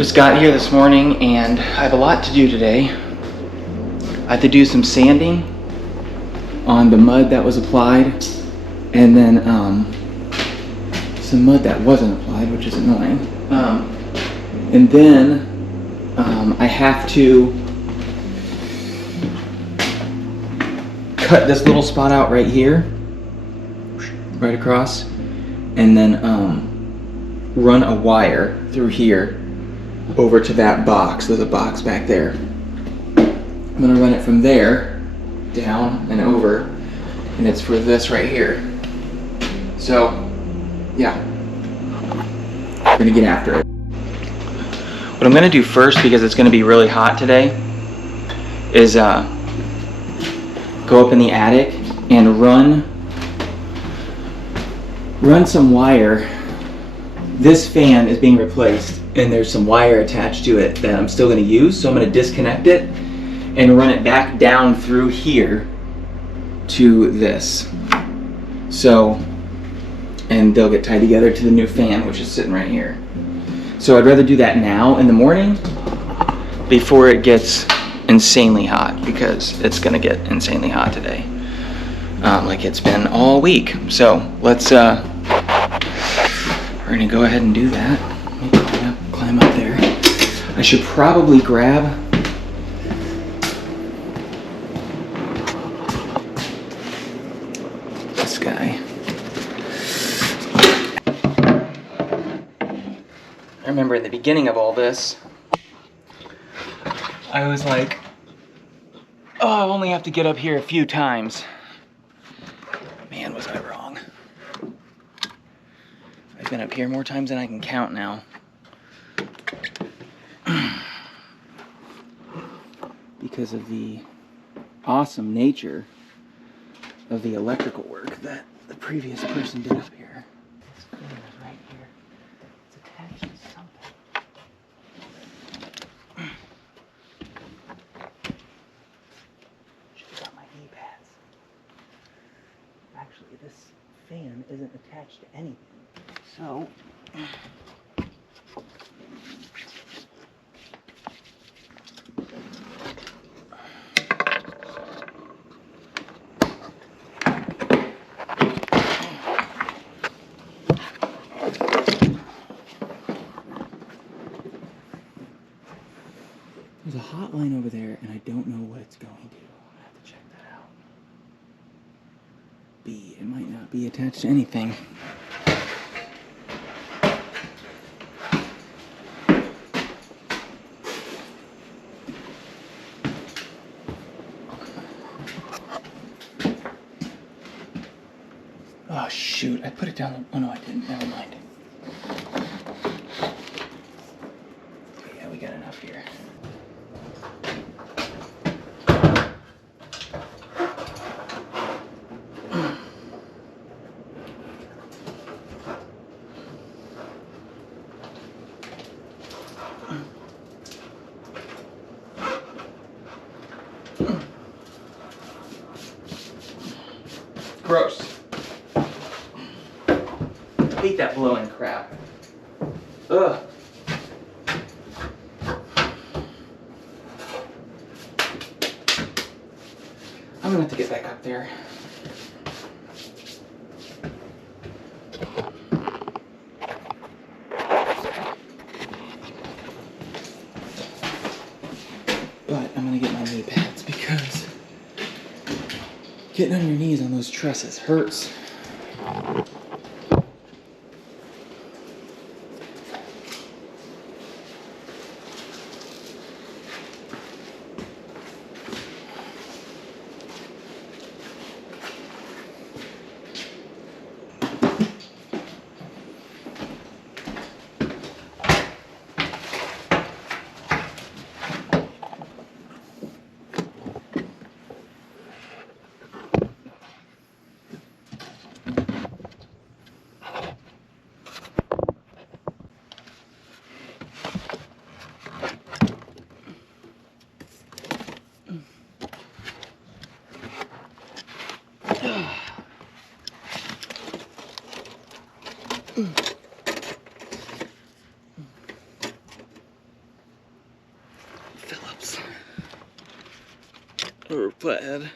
Just got here this morning and I have a lot to do today. I have to do some sanding on the mud that was applied, and then some mud that wasn't applied, which is annoying. And then I have to cut this little spot out right here, right across, and then run a wire through here over to that box. There's a box back there. I'm gonna run it from there down and over, and it's for this right here. So yeah, we're gonna get after it. What I'm gonna do first, because it's gonna be really hot today, is go up in the attic and run some wire. This fan is being replaced and there's some wire attached to it that I'm still going to use, so I'm going to disconnect it and run it back down through here to this. So, and they'll get tied together to the new fan, which is sitting right here. So I'd rather do that now in the morning before it gets insanely hot, because it's going to get insanely hot today, like it's been all week. So let's we're going to go ahead and do that. Let me climb up there. I should probably grab this guy. I remember in the beginning of all this, I was like, oh, I only have to get up here a few times. Man, was I wrong. I've been up here more times than I can count now. Because of the awesome nature of the electrical work that the previous person did up here. This cord is right here. It's attached to something. Should have got my knee pads. Actually, this fan isn't attached to anything. So, there's a hotline over there, and I don't know what it's going to. I have to check that out. B, it might not be attached to anything. Oh shoot, I put it down. Oh no, I didn't. Never mind. Yeah, we got enough here. Gross. I hate that blowing crap. Ugh. I'm gonna have to get back up there. But I'm gonna get my knee pads, because getting on your knees on those trusses hurts. flathead.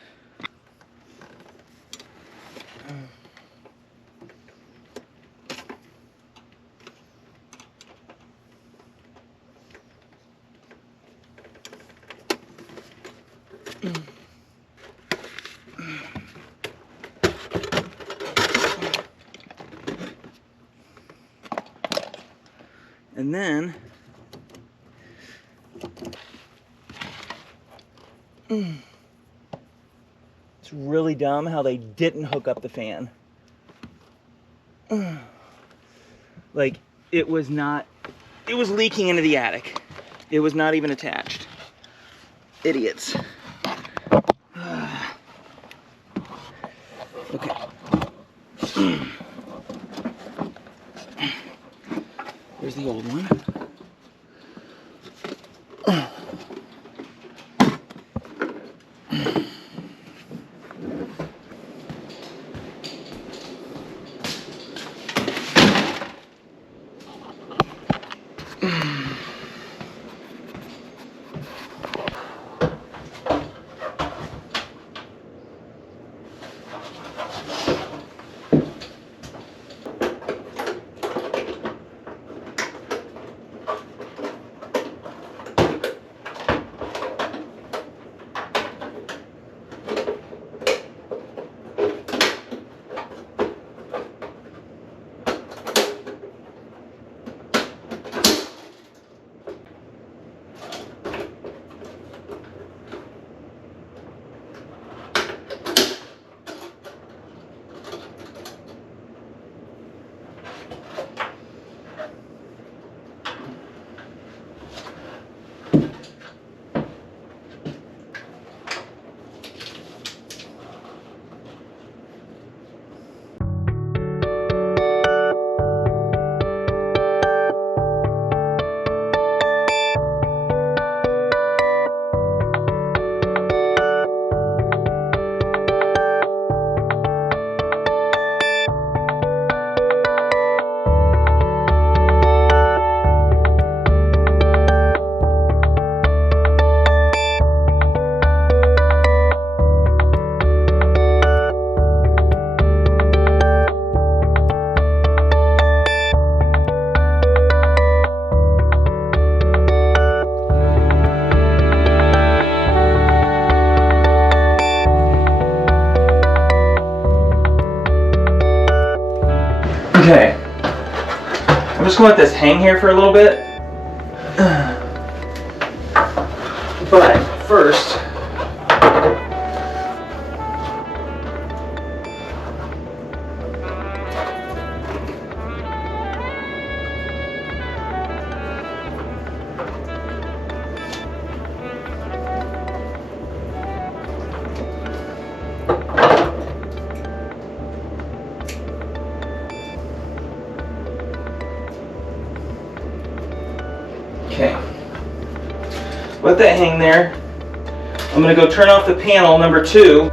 And then it's really dumb how they didn't hook up the fan. Like, it was leaking into the attic. It was not even attached. Idiots. Okay. Here's the old one. Okay, I'm just gonna let this hang here for a little bit. But first, okay, let that hang there. I'm gonna go turn off the panel number 2.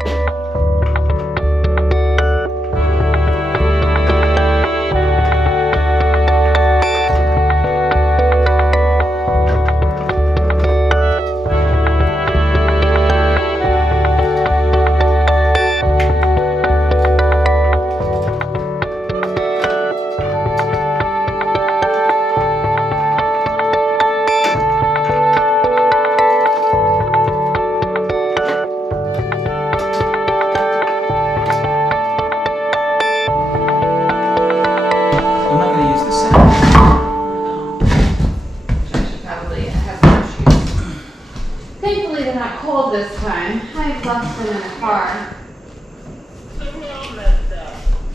I'm not gonna use the sound. Probably have some issues. Thankfully they're not cold this time. I've left them in the car.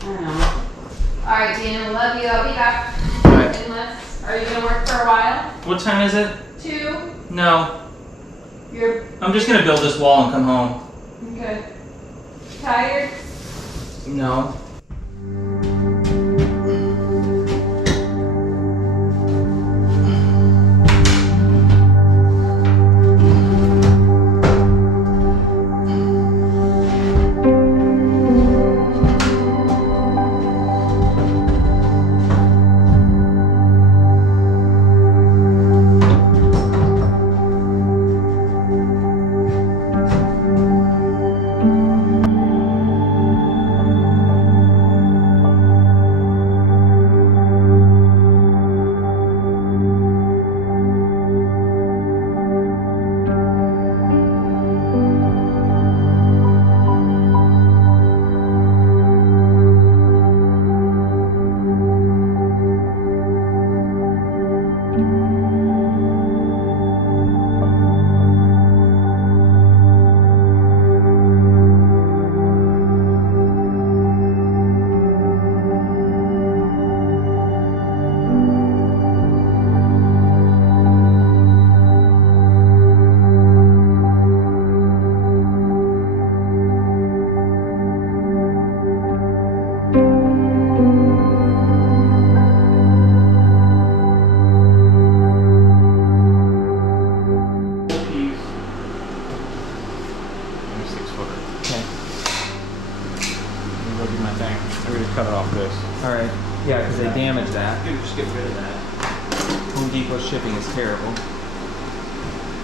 I know. Alright, Dan, love you. I'll be back. Alright. Unless, are you gonna work for a while? What time is it? 2? No. I'm just gonna build this wall and come home. Okay. Tired? No. We're just cutting off this. All right. Yeah, because they damaged that. You could just get rid of that. Home Depot shipping is terrible.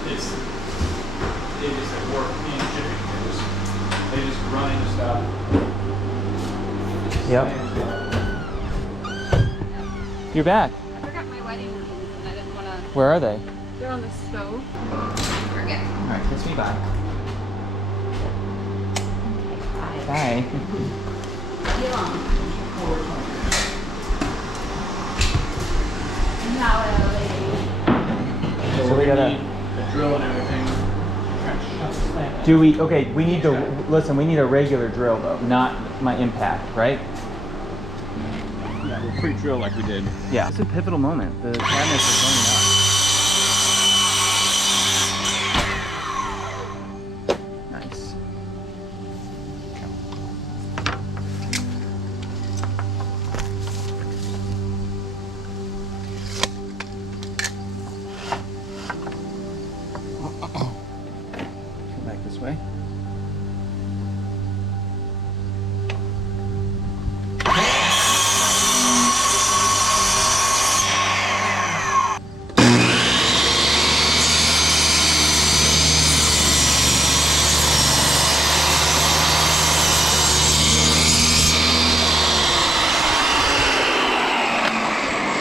It's they just like work in shipping. They just run into stuff. Yep. You're back. I forgot my wedding rings and I didn't want to. Where are they? They're on the stove. Forget. All right, kiss me bye. Bye. Bye. See you long. Now, So we gotta. need the drill and everything. Do we? Okay, we need to listen. We need a regular drill though, not my impact, right? Yeah, we'll pre-drill like we did. Yeah. It's a pivotal moment. The cabinets are going up. Nice. Come back this way.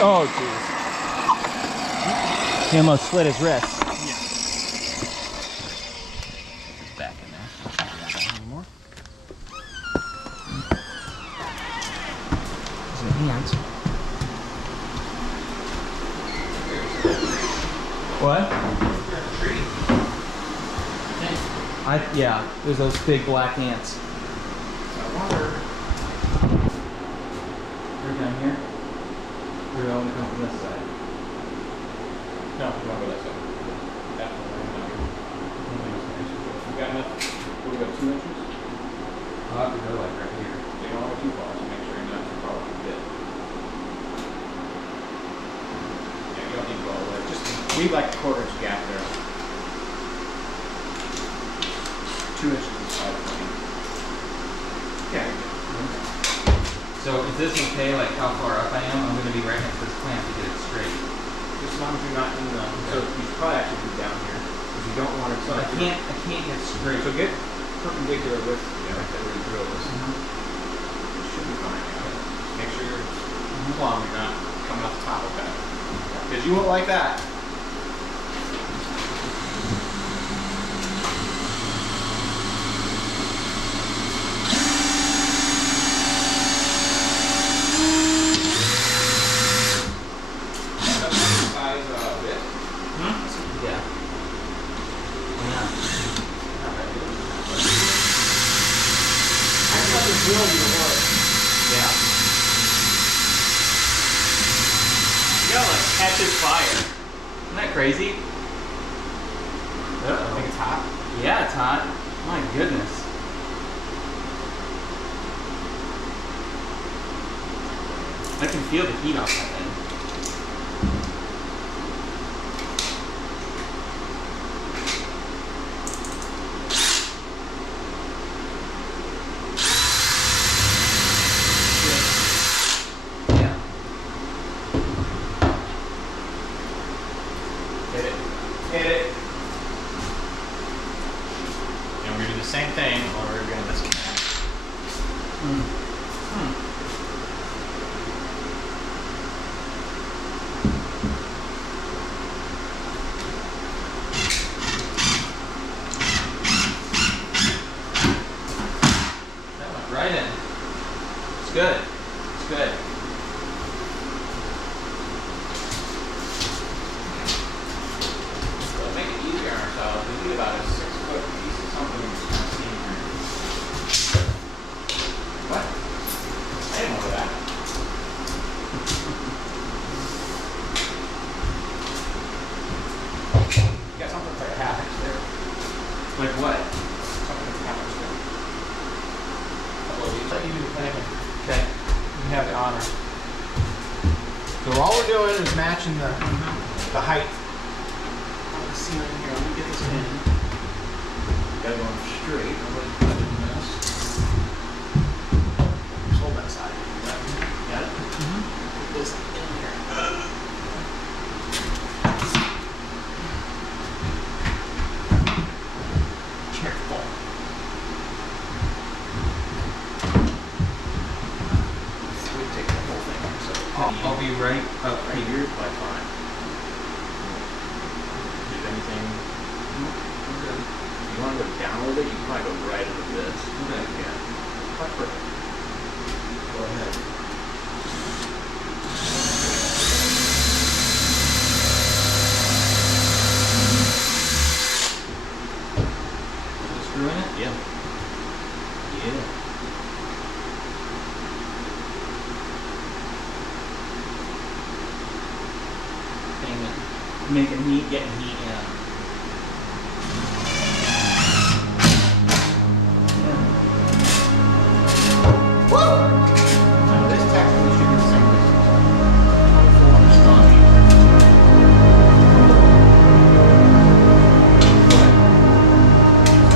Oh, jeez. He almost slit his wrist. Back in there. Anymore. His hands. What? Yeah, there's those big black ants. They're down here. We're going to come from this side. No, we don't go that side. That one, we got enough. We got 2 inches. I'll have to go like right here. You don't go too far, so make sure you're not too far off the bit. Yeah, you don't need to go all the way. Just leave like a 1/4 inch gap there. 2 inches is fine. Yeah. So is this okay, like how far up I am? I'm going to be right next to this clamp to get it straight. Just as long as you're not in the. So you should probably actually be down here. If you don't want it. So I can't get straight. So get perpendicular with right there where you drill this. It should be fine. Make sure you're plumb. You're not coming off the top of that. Because you won't like that. Yeah. Yeah. I thought this drill would work. Yeah. You gotta like catch his fire. Isn't that crazy? I think it's hot. Yeah, it's hot. My goodness. I can feel the heat off that thing. Yeah. Hit it. Hit it. And we're gonna do the same thing, or we're gonna disconnect. That went right in. It's good. It's good. So to make it easier on ourselves, we need about a 6-foot piece of something that's kind of seen here. What? I didn't know that. You got something like a half inch there. Like what? Something that's a half inch there. Couple of these. Let you do the thing. Okay. You have the honor. So all we're doing is matching the height of the ceiling here. Let me get this in. Gotta go straight. Nobody's touching this. Just hold that side. I'll be right up here. Like fine. Is anything? Okay. If you want to go down a little bit, you can probably go right into this. Okay. Yeah. Quite perfect. Go ahead. Screw in it? Yeah. Yeah. Making heat, getting heat, yeah. Now this technically should be the same as 24 strong.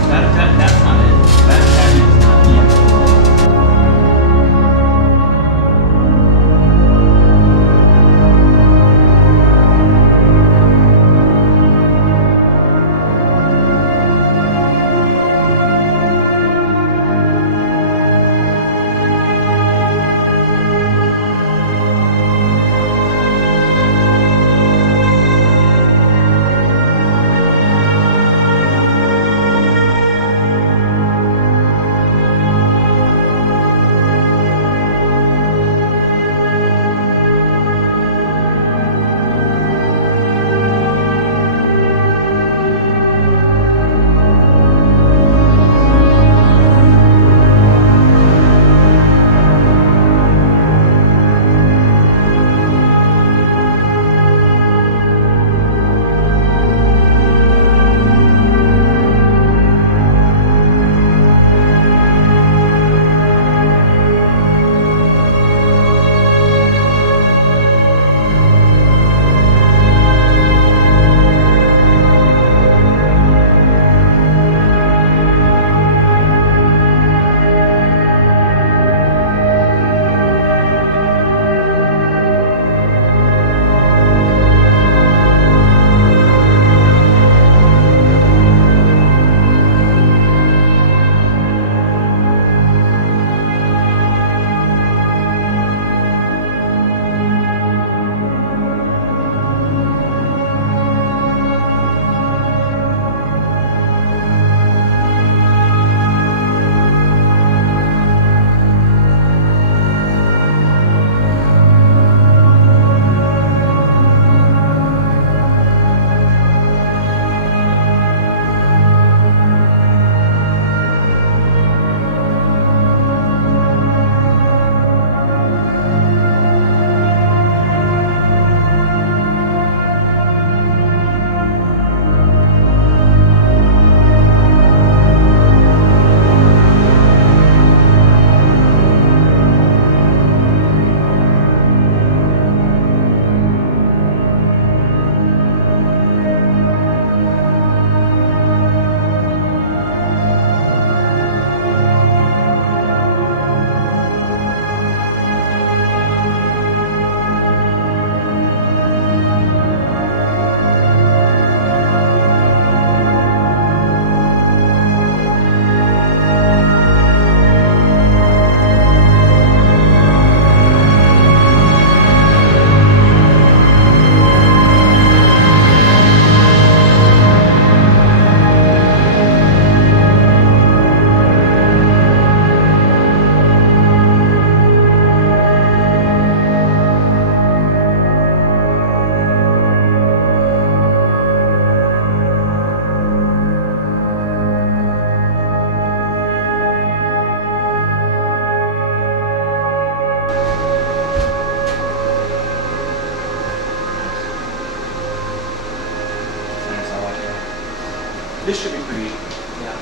That's not it. That is not it. This should be pretty, yeah.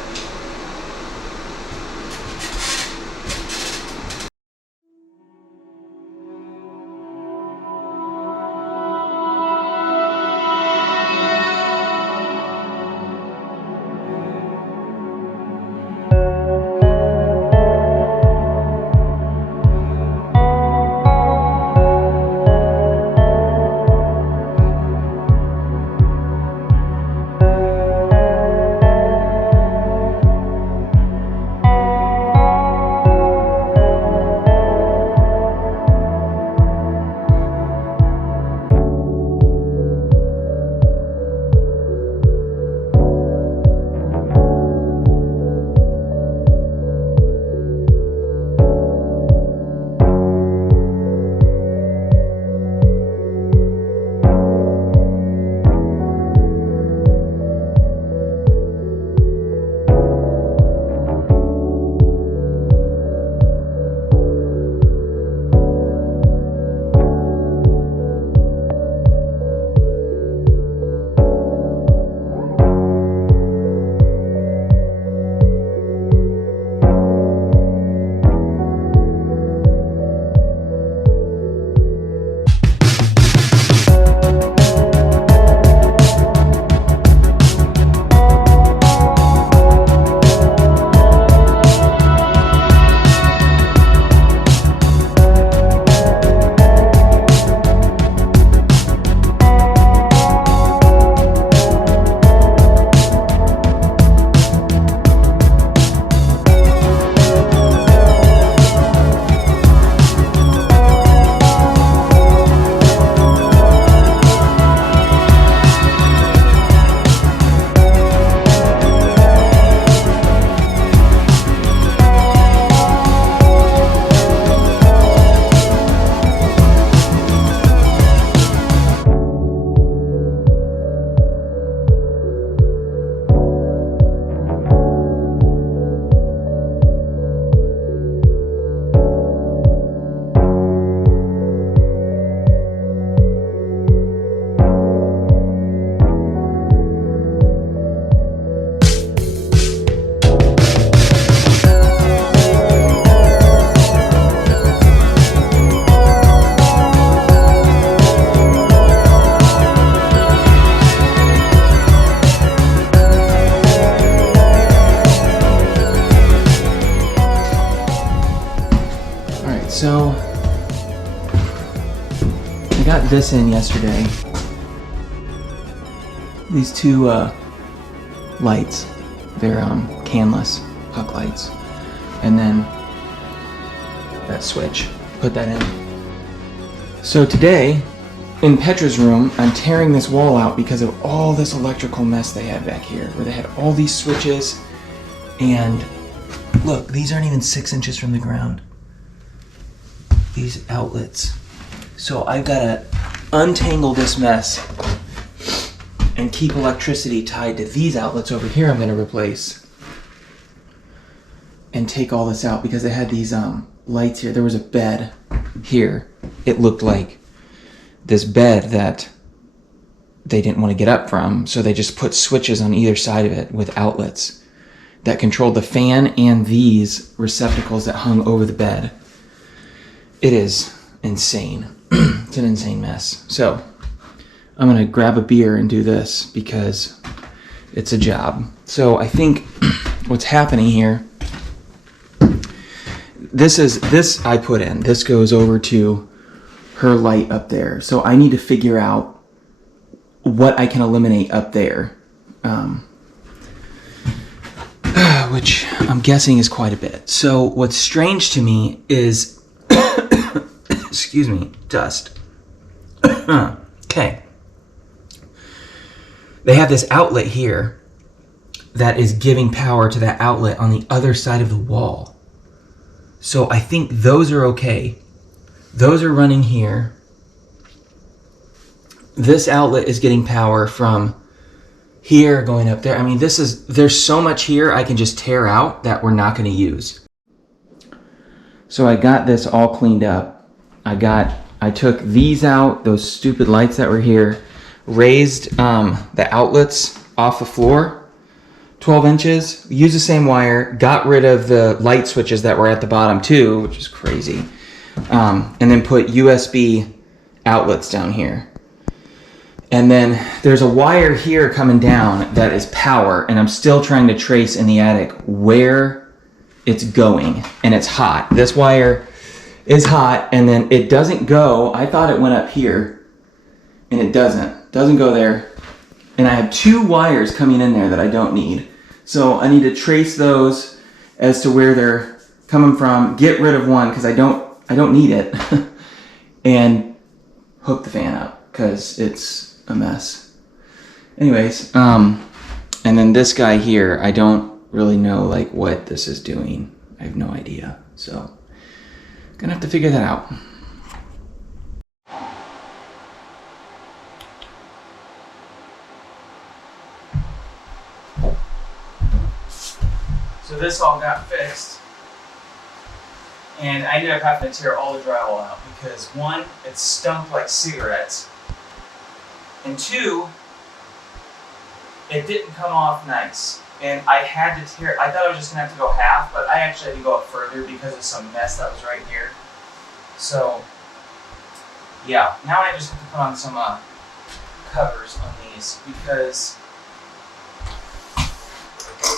So I got this in yesterday. These two lights, they're canless puck lights, and then that switch. Put that in. So today, in Petra's room, I'm tearing this wall out because of all this electrical mess they had back here, where they had all these switches, and look, these aren't even 6 inches from the ground. These outlets. So I've got to untangle this mess and keep electricity tied to these outlets over here I'm going to replace. And take all this out because they had these lights here. There was a bed here. It looked like this bed that they didn't want to get up from, so they just put switches on either side of it with outlets that controlled the fan and these receptacles that hung over the bed. It is insane. It's an insane mess. So I'm gonna grab a beer and do this because it's a job. So I think what's happening here, this I put in. This goes over to her light up there. So I need to figure out what I can eliminate up there, which I'm guessing is quite a bit. So what's strange to me is, excuse me, dust. Okay. They have this outlet here that is giving power to that outlet on the other side of the wall. So I think those are okay. Those are running here. This outlet is getting power from here going up there. I mean, there's so much here I can just tear out that we're not going to use. So I got this all cleaned up. I took these out, those stupid lights that were here, raised the outlets off the floor 12 inches, used the same wire, got rid of the light switches that were at the bottom too, which is crazy, and then put USB outlets down here. And then there's a wire here coming down that is power, and I'm still trying to trace in the attic where it's going, and it's hot. This wire is hot, and then it doesn't go. I thought it went up here, and it doesn't go there. And I have 2 wires coming in there that I don't need. So I need to trace those as to where they're coming from, get rid of one because I don't need it, and hook the fan up because it's a mess. Anyways, and then this guy here, I don't really know like what this is doing. I have no idea. So gonna have to figure that out. So this all got fixed, and I ended up having to tear all the drywall out because 1, it stunk like cigarettes, and 2, it didn't come off nice. And I had to tear, I thought I was just gonna have to go half, but I actually had to go up further because of some mess that was right here. So, yeah, now I just have to put on some covers on these because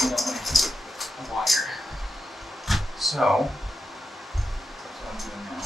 you don't want to keep a wire. So, that's what I'm doing now.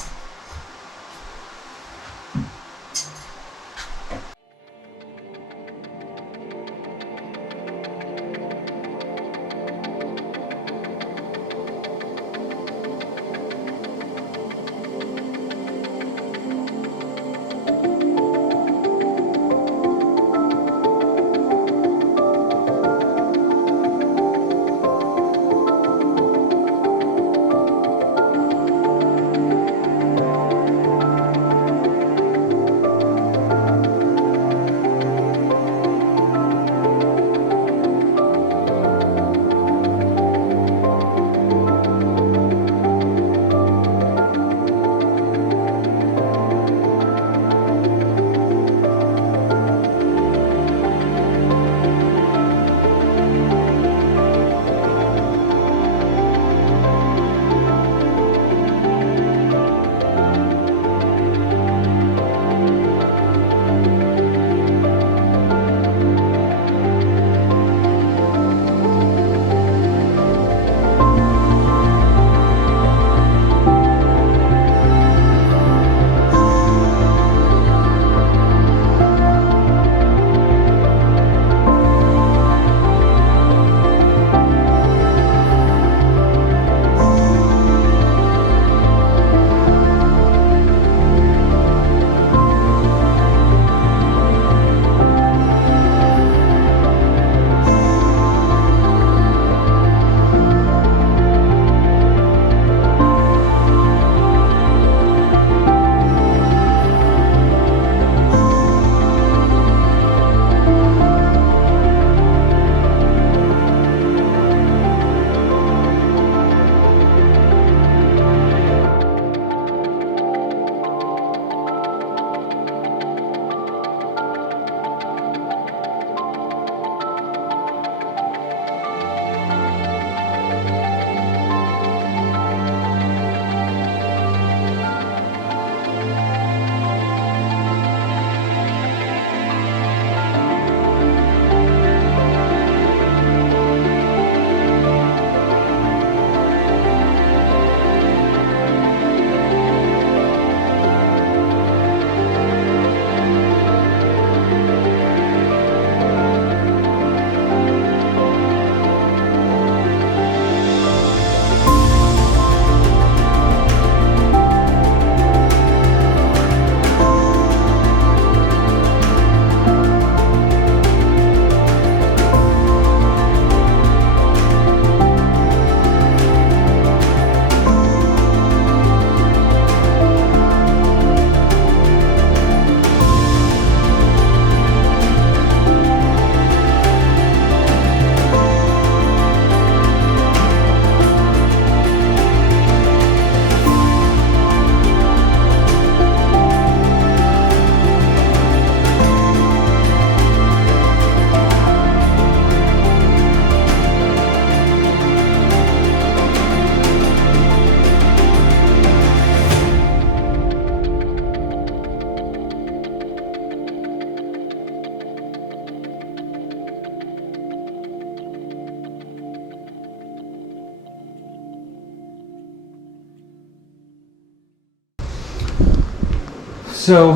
So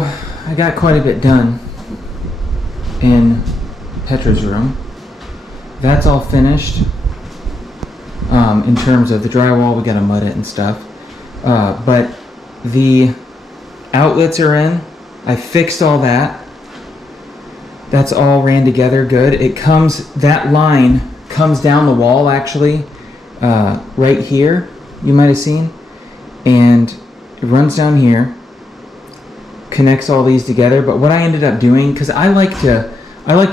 I got quite a bit done in Petra's room. That's all finished. In terms of the drywall, we gotta mud it and stuff. But the outlets are in. I fixed all that. That's all ran together good. That line comes down the wall actually, right here, you might have seen. And it runs down here, connects all these together. But what I ended up doing, because I like to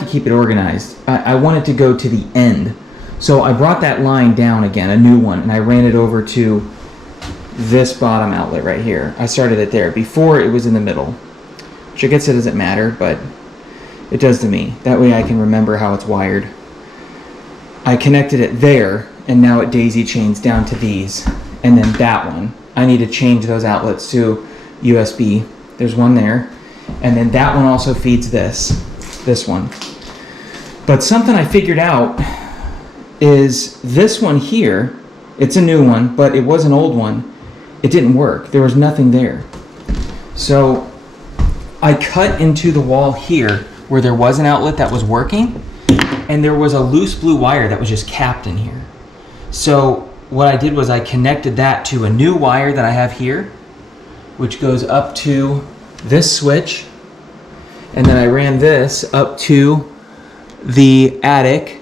keep it organized. I want it to go to the end. So I brought that line down again, a new one, and I ran it over to this bottom outlet right here. I started it there. Before it was in the middle, which I guess it doesn't matter, but it does to me. That way I can remember how it's wired. I connected it there, and now it daisy chains down to these. And then that one, I need to change those outlets to USB. There's one there. And then that one also feeds this one. But something I figured out is this one here, it's a new one, but it was an old one. It didn't work. There was nothing there. So I cut into the wall here where there was an outlet that was working, and there was a loose blue wire that was just capped in here. So what I did was I connected that to a new wire that I have here, which goes up to this switch, and then I ran this up to the attic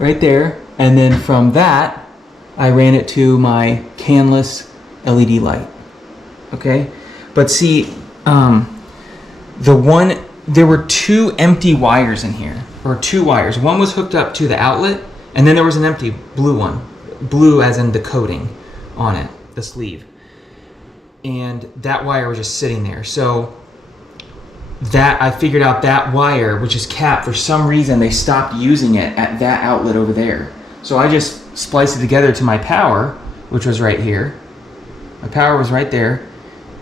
right there, and then from that I ran it to my canless LED light. Okay, but see, there were two empty wires in here, or two wires. One was hooked up to the outlet, and then there was an empty blue one, blue as in the coating on it, the sleeve, and that wire was just sitting there. So that I figured out that wire, which is capped, for some reason they stopped using it at that outlet over there. So I just spliced it together to my power, which was right here. My power was right there.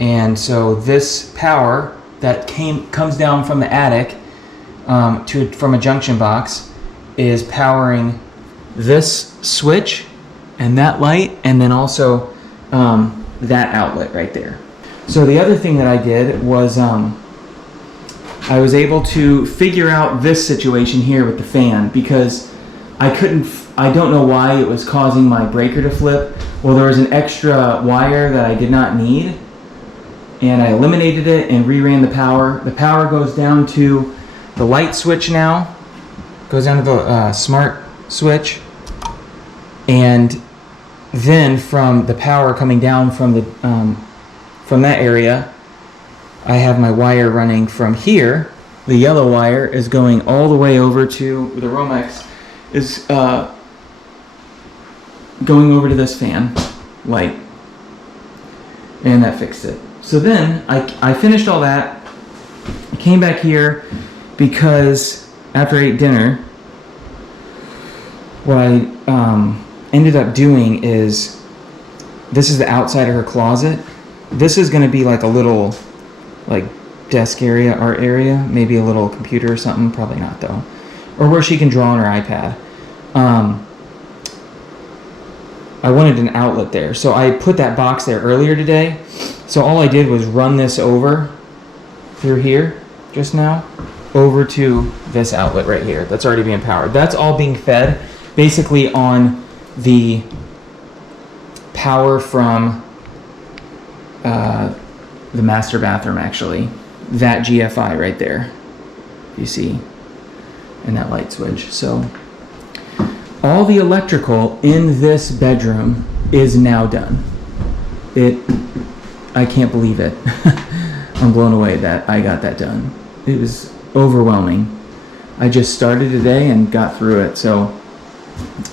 And so this power that comes down from the attic from a junction box is powering this switch and that light, and then also that outlet right there. So the other thing that I did was I was able to figure out this situation here with the fan, because I don't know why it was causing my breaker to flip. Well, there was an extra wire that I did not need, and I eliminated it and reran the power. The power goes down to the light switch now, goes down to the smart switch, and then from the power coming down from that area, I have my wire running from here. The yellow wire is going all the way over to the Romex, is going over to this fan light, and that fixed it. So then I finished all that. I came back here because after I ate dinner, what I ended up doing is, this is the outside of her closet. This is going to be like a little desk area, art area, maybe a little computer or something, probably not though, or where she can draw on her iPad. I wanted an outlet there, so I put that box there earlier today. So all I did was run this over through here just now over to this outlet right here that's already being powered. That's all being fed basically on the power from the master bathroom, actually. That GFI right there, you see, and that light switch. So all the electrical in this bedroom is now done. I can't believe it. I'm blown away that I got that done. It was overwhelming. I just started today and got through it. So,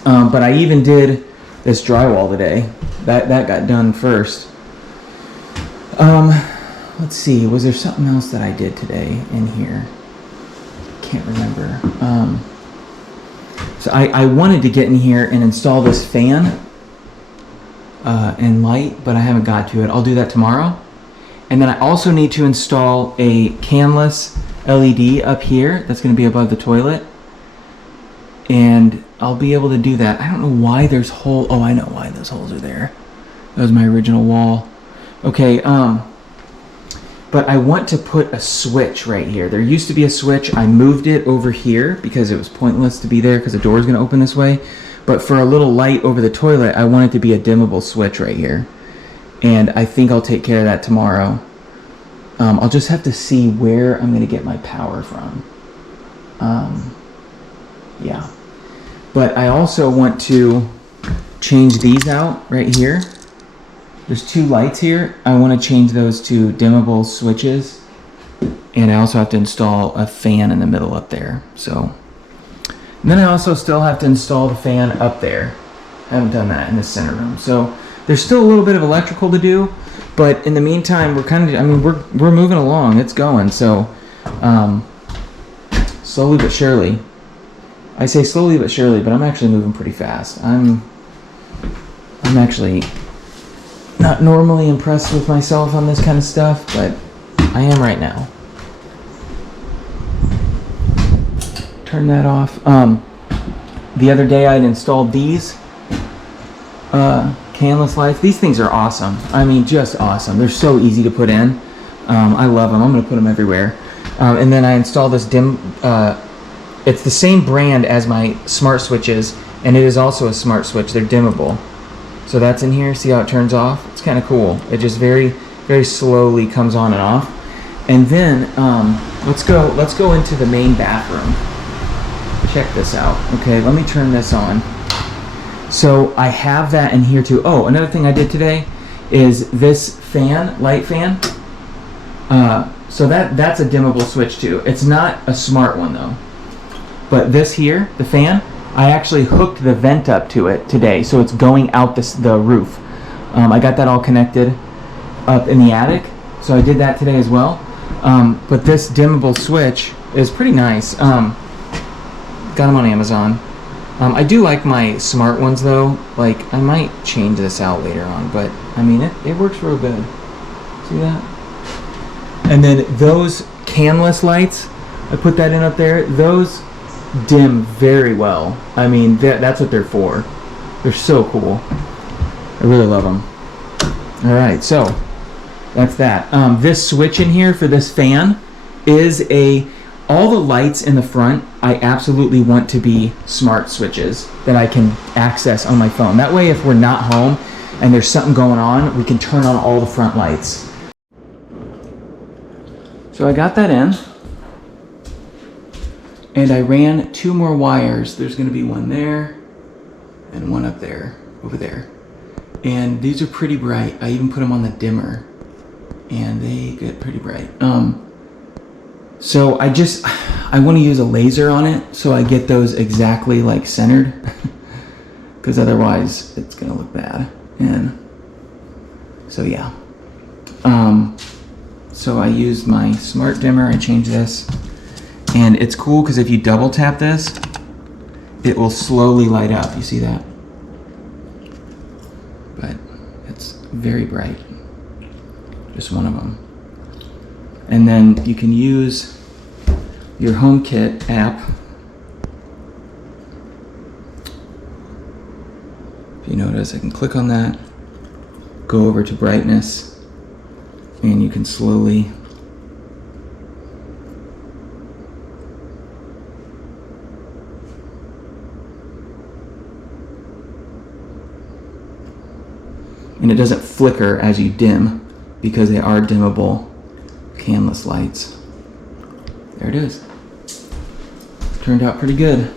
but I even did this drywall today. That got done first. Let's see, was there something else that I did today in here? Can't remember. So I wanted to get in here and install this fan and light, but I haven't got to it. I'll do that tomorrow. And then I also need to install a canless LED up here that's going to be above the toilet. And I'll be able to do that. I don't know why there's holes. Oh, I know why those holes are there. That was my original wall. Okay, but I want to put a switch right here. There used to be a switch. I moved it over here because it was pointless to be there because the door is going to open this way. But for a little light over the toilet, I want it to be a dimmable switch right here. And I think I'll take care of that tomorrow. I'll just have to see where I'm going to get my power from. Yeah. But I also want to change these out right here. There's 2 lights here. I want to change those to dimmable switches. And I also have to install a fan in the middle up there. So, and then I also still have to install the fan up there. I haven't done that in the center room. So there's still a little bit of electrical to do, but in the meantime, we're kind of, I mean, we're moving along. It's going. So, slowly but surely. I say slowly but surely, but I'm actually moving pretty fast. I'm actually not normally impressed with myself on this kind of stuff, but I am right now. Turn that off. The other day I'd installed these canless lights. These things are awesome. I mean, just awesome. They're so easy to put in. I love them. I'm going to put them everywhere. And then I installed this it's the same brand as my smart switches, and it is also a smart switch. They're dimmable. So that's in here. See how it turns off? It's kind of cool. It just very, very slowly comes on and off. And then let's go into the main bathroom. Check this out. Okay, let me turn this on. So I have that in here too. Oh, another thing I did today is this fan, light fan. So that's a dimmable switch too. It's not a smart one though. But this here, the fan, I actually hooked the vent up to it today, so it's going out the roof. I got that all connected up in the attic, so I did that today as well. But this dimmable switch is pretty nice. Got them on Amazon. I do like my smart ones though. Like, I might change this out later on, but I mean, it works real good. See that? And then those canless lights, I put that in up there. Those dim very well. I mean, that's what they're for. They're so cool. I really love them. All right, so that's that. This switch in here for this fan is all the lights in the front, I absolutely want to be smart switches that I can access on my phone. That way, if we're not home and there's something going on, we can turn on all the front lights. So I got that in. And I ran 2 more wires. There's going to be one there and one up there, over there. And these are pretty bright. I even put them on the dimmer and they get pretty bright. So I want to use a laser on it so I get those exactly like centered because otherwise it's going to look bad. And so yeah. So I used my smart dimmer. I changed this. And it's cool because if you double tap this, it will slowly light up. You see that? But it's very bright. Just one of them. And then you can use your HomeKit app. If you notice, I can click on that, go over to brightness, and you can slowly and it doesn't flicker as you dim because they are dimmable canless lights. There it is. Turned out pretty good.